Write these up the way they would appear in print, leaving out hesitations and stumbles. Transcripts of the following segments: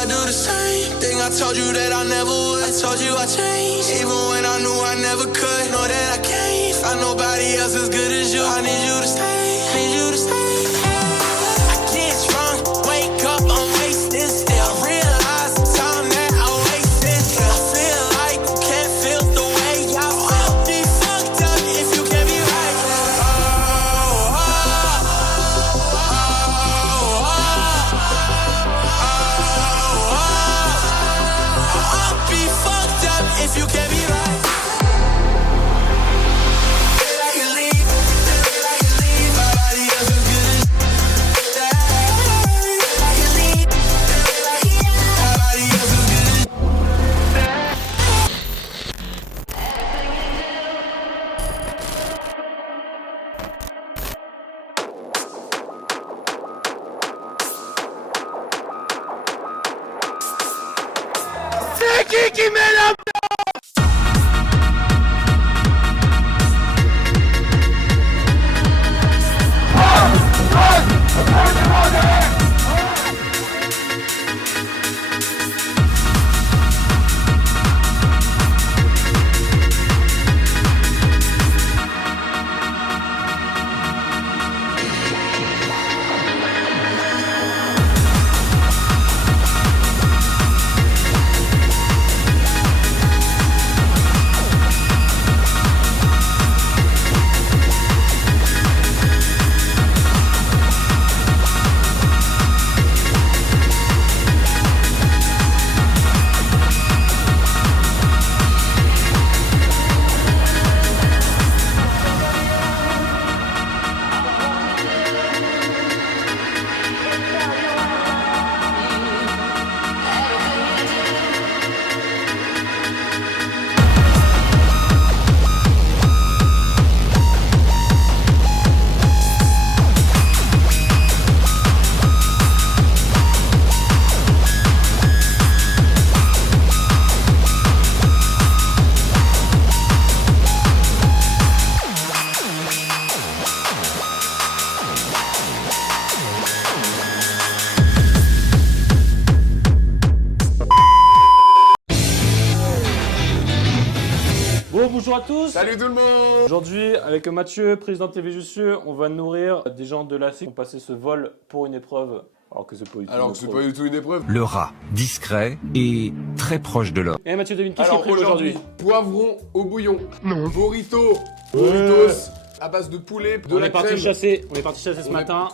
I do the same thing I told you that I never would. I told you I changed, even when I knew I never could. Know that I can't find nobody else as good as you. I need you to stay, need you to stay. I get drunk, wake up, I'm wasted still. I realize the time that I wasted. I feel like you can't feel the way I feel. Be fucked up if you can't be right. Be fucked up if you can't be right. C'est qui met la... Bonjour à tous. Salut tout le monde. Aujourd'hui, avec Mathieu, président de TV Jussieu, on va nourrir des gens de la CIC qui ont passé ce vol pour une épreuve. Alors que c'est pas du tout une épreuve. Le rat, discret et très proche de l'homme. Et Mathieu, devine, qu'est-ce qui est prévu aujourd'hui? Poivron au bouillon. Non. Burrito. Burritos à base de poulet, de la crème. On est parti chasser ce matin.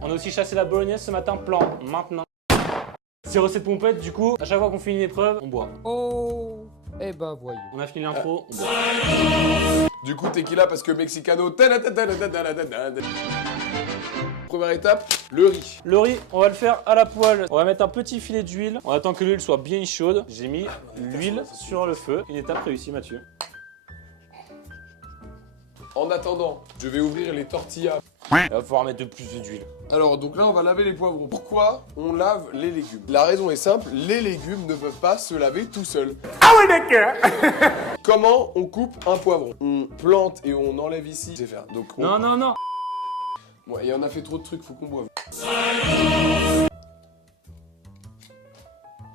On a aussi chassé la bolognaise ce matin, plan maintenant. C'est recette pompette, du coup, à chaque fois qu'on finit une épreuve, on boit. Oh, eh ben voyons. On a fini l'intro, on boit. Du coup, tequila parce que Mexicano. Première étape, le riz. Le riz, on va le faire à la poêle. On va mettre un petit filet d'huile. On attend que l'huile soit bien chaude. J'ai mis l'huile sur le feu. Une étape réussie, Mathieu. En attendant, je vais ouvrir les tortillas. Il va falloir mettre de plus d'huile. Alors, donc là, on va laver les poivrons. Pourquoi on lave les légumes? La raison est simple, les légumes ne peuvent pas se laver tout seuls. Ah ouais, d'accord. Comment on coupe un poivron? On plante et on enlève ici. C'est faire. Donc, on... Non. Ouais, et on a fait trop de trucs, faut qu'on boive.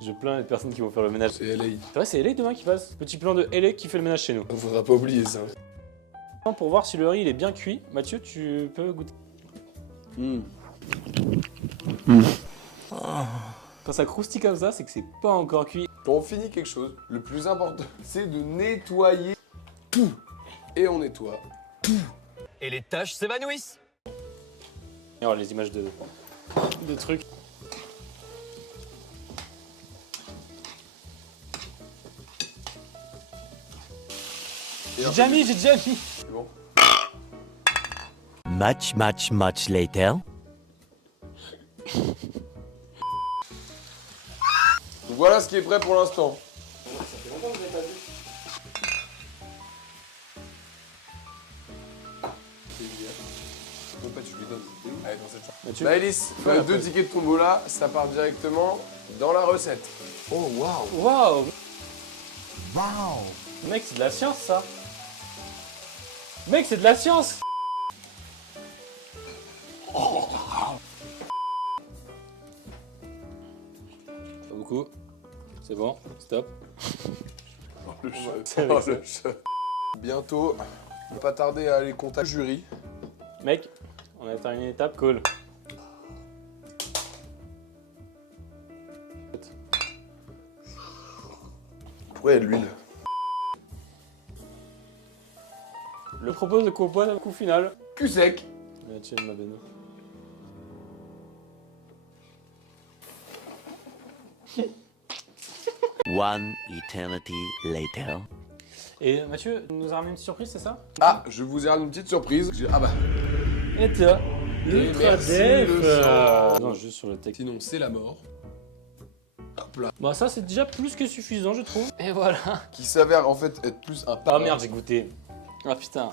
Je plains les personnes qui vont faire le ménage. C'est LA. C'est vrai, c'est LA demain qui passe. Petit plan de LA qui fait le ménage chez nous. Faudra pas oublier ça. Pour voir si le riz il est bien cuit, Mathieu, tu peux goûter. Quand ça croustille comme ça, c'est que c'est pas encore cuit. Quand on finit quelque chose, le plus important, c'est de nettoyer tout. Et on nettoie. Et les tâches s'évanouissent. Et alors les images de trucs. J'ai déjà mis. C'est bon. Much later. Donc voilà ce qui est prêt pour l'instant. Allez, dans cette chambre. Mathieu, Maëlys, Voilà, deux après. tickets de tombola, ça part directement dans la recette. Oh waouh! waouh. Mec, c'est de la science ça. Mec, c'est de la science. Pas beaucoup. C'est bon, stop. Le chat. C'est Oh, avec le chat. Bientôt, on va pas tarder à aller contacter le jury. Mec, on a terminé l'étape, cool. Pourquoi il y a de l'huile? Je propose de couper un coup final. Cul sec. Tiens, ma benne. One eternity later. Et Mathieu, tu nous as ramené une petite surprise, c'est ça? Ah, je vous ai ramené une petite surprise. Ah bah, Et toi, Et merci, le sang. Non, juste sur le texte. sinon c'est la mort. Hop là. Bah ça c'est déjà plus que suffisant je trouve. Et voilà. Qui s'avère en fait être plus un Ah merde j'ai goûté. Ah putain.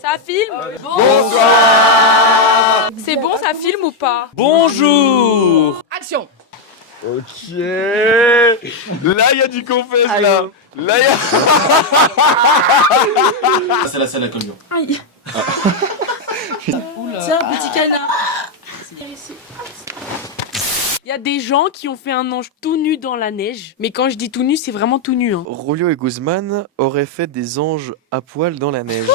Ça filme? Bonsoir. C'est bon, ça filme ou pas? Bonjour. Action. Ok. Là il y a du confesse là. Là il y a... C'est la scène à Collion. Aïe. Tiens, petit canard. Il y a des gens qui ont fait un ange tout nu dans la neige. Mais quand je dis tout nu, c'est vraiment tout nu. Hein. Rolio et Guzman auraient fait des anges à poil dans la neige.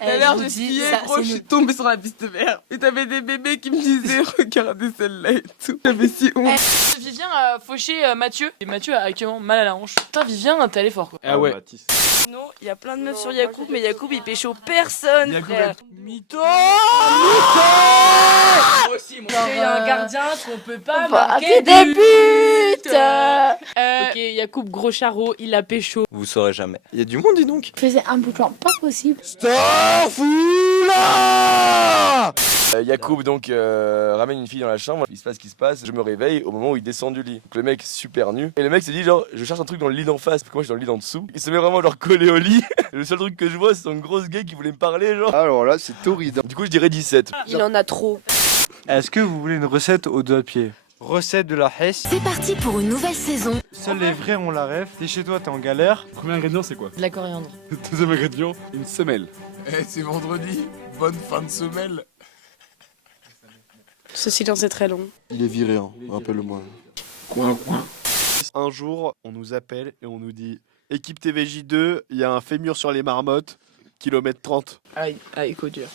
D'ailleurs, j'ai skié, gros, je suis tombée sur la piste verte. Et t'avais des bébés qui me disaient, regardez celle-là et tout. J'avais si honte. Vivien a fauché Mathieu. Et Mathieu a actuellement mal à la hanche. Putain, Vivien, t'es allé fort quoi. Ah ouais. Sinon, il y a plein de meufs sur Yacoub, mais Yacoub il pécho personne, frère. Mytho. Il y a un gardien qu'on peut pas marquer des buts. Ok, Yacoub gros charreau, il a pécho. Vous saurez jamais. Il y a du monde, dis donc. Je faisais un bouton pas possible. Starfoula! Yacoub donc ramène une fille dans la chambre, il se passe ce qui se passe, je me réveille au moment où il descend du lit. Donc le mec super nu, et le mec se dit genre je cherche un truc dans le lit d'en face, parce que moi je suis dans le lit d'en dessous. Il se met vraiment genre collé au lit, le seul truc que je vois c'est son grosse gay qui voulait me parler genre. Alors là, c'est torride. Du coup je dirais 17. Il en a trop. Est-ce que vous voulez une recette au doigt de pied? Recette de la Hesse. C'est parti pour une nouvelle saison. Seuls les vrais ont la ref. T'es chez toi, t'es en galère. Premier ingrédient, c'est quoi? De la coriandre. Deuxième ingrédient, une semelle. Eh, c'est vendredi, bonne fin de semaine. Ce silence est très long. Il est viré, hein. Rappelle-le-moi. Un jour, on nous appelle et on nous dit équipe TVJ2, il y a un fémur sur les marmottes, kilomètre 30. Aïe, écho dur.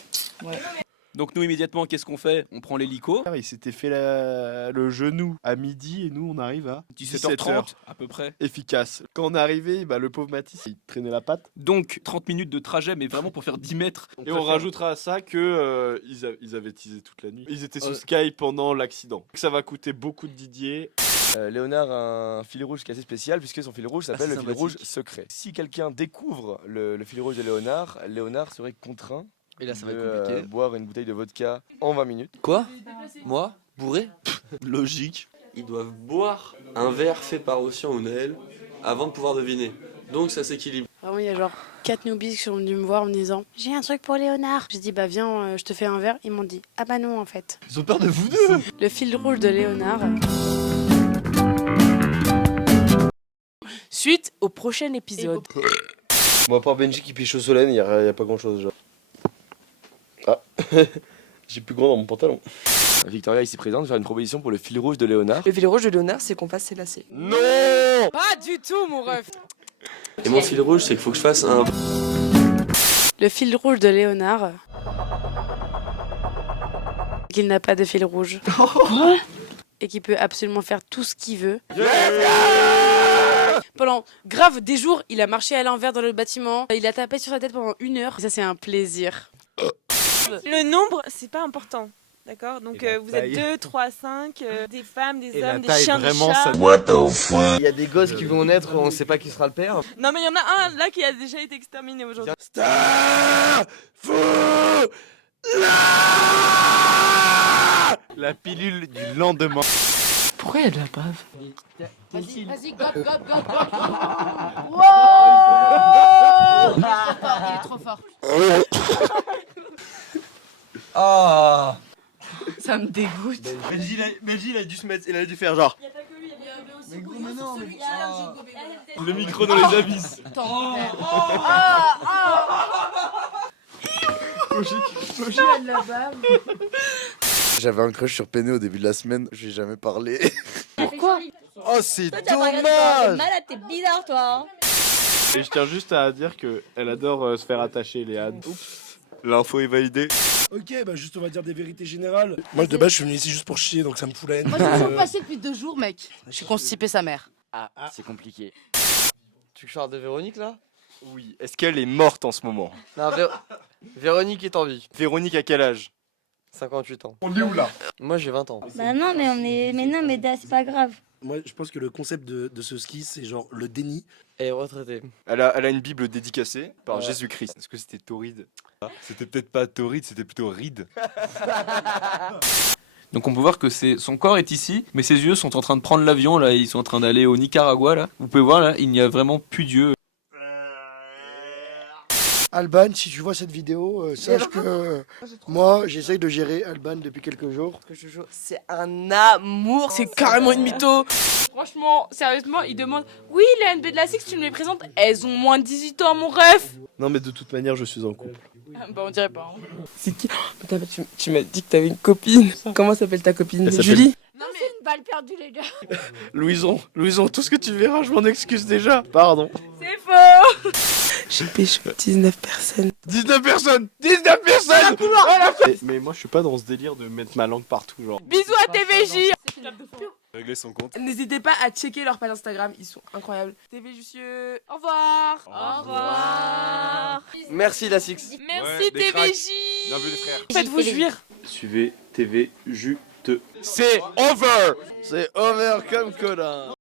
Donc nous immédiatement qu'est-ce qu'on fait? On prend l'hélico. Il s'était fait le genou à midi et nous on arrive à 17h30 à peu près. Efficace. Quand on est arrivé, le pauvre Mathis il traînait la patte. Donc 30 minutes de trajet mais vraiment pour faire 10 mètres. Et on rajoutera à ça que ils avaient teasé toute la nuit. Ils étaient sous Skype pendant l'accident. Ça va coûter beaucoup de Didier. Léonard a un fil rouge qui est assez spécial puisque son fil rouge s'appelle le fil sympathique. rouge secret. Si quelqu'un découvre le fil rouge de Léonard, Léonard serait contraint Et là, ça va de être compliqué. boire une bouteille de vodka en 20 minutes. Quoi? Moi? Bourré? Logique. Ils doivent boire un verre fait par Ossian ou Naël avant de pouvoir deviner. Donc ça s'équilibre. Vraiment, il y a genre 4 newbies qui sont venus me voir en me disant j'ai un truc pour Léonard. J'ai dit bah viens, je te fais un verre. Ils m'ont dit ah bah non en fait. Ils ont peur de vous deux. Le fil rouge de Léonard. Suite au prochain épisode. Moi, à part Benji qui piche au Solène, y a pas grand chose. Genre. Ah, j'ai plus grand dans mon pantalon. Victoria ici présente faire une proposition pour le fil rouge de Léonard. Le fil rouge de Léonard, c'est qu'on fasse ses lacets. Non! Pas du tout, mon ref. Et mon fil rouge, c'est qu'il faut que je fasse un... Le fil rouge de Léonard. Qu'il n'a pas de fil rouge. Et qu'il peut absolument faire tout ce qu'il veut. Pendant grave des jours, il a marché à l'envers dans le bâtiment. Il a tapé sur sa tête pendant 1 heure. Et ça, c'est un plaisir. Le nombre, c'est pas important. D'accord? Donc la vous taille. êtes 2, 3, 5, des femmes, des Et la hommes, des taille, chiens, des vraiment, chats. ça... Il y a des gosses qui vont naître, on sait pas qui sera le père. Non mais il y en a un là qui a déjà été exterminé aujourd'hui. La pilule du lendemain. Pourquoi il y a de la bave? Vas-y, gobe, gobe, gobe. Wow. Il est trop fort. Ah! Ça me dégoûte. Benji il a dû se mettre, il a dû faire genre. Le micro dans les abysses. J'avais un crush sur Péné au début de la semaine, je lui ai jamais parlé. Pourquoi? Oh, c'est T'es dommage! malade, t'es bizarre toi. Et je tiens juste à dire que elle adore se faire attacher Léa. L'info est validée. Ok, bah juste on va dire des vérités générales. Moi de base je suis venu ici juste pour chier donc ça me fout la haine. Moi, j'ai toujours passé depuis 2 jours, mec. J'ai constipé sa mère. Ah, c'est compliqué. Tu veux que je parle de Véronique là? Oui. Est-ce qu'elle est morte en ce moment? Non, Véronique est en vie. Véronique à quel âge? 58 ans. On est où là? Moi j'ai 20 ans. Bah non, mais c'est pas grave. Moi je pense que le concept de ce ski c'est genre le déni. Elle est retraitée. Elle a une Bible dédicacée par Ouais. Jésus-Christ. Est-ce que c'était Tauride? C'était peut-être pas Tauride, c'était plutôt Ride. Donc on peut voir que son corps est ici, mais ses yeux sont en train de prendre l'avion là, ils sont en train d'aller au Nicaragua là. Vous pouvez voir là, il n'y a vraiment plus d'yeux. Alban, si tu vois cette vidéo, sache que moi j'essaye de gérer Alban depuis quelques jours. C'est un amour. C'est carrément une mytho. Franchement, sérieusement, il demande oui, les NB de la Six, tu me les présentes? Elles ont moins de 18 ans, mon ref. Non mais de toute manière je suis en couple. Bah, on dirait pas. Hein. C'est qui? Tu m'as dit que t'avais une copine. Comment s'appelle ta copine? Elle s'appelle- Julie? Non, mais c'est une balle perdue, les gars. Louison, tout ce que tu verras, je m'en excuse déjà. Pardon. C'est faux. J'ai pécho 19 personnes. 19 personnes 19 personnes mais moi je suis pas dans ce délire de mettre ma langue partout genre. Bisous à TVJ. Régler son compte. N'hésitez pas à checker leur page Instagram, ils sont incroyables. TV Jussieu, au revoir. Au revoir. Merci la Six. Merci Ouais, des cracks. TVJ. Bien vu les frères. Faites-vous jouir. Suivez TV Juteux. C'est over! C'est over comme connard.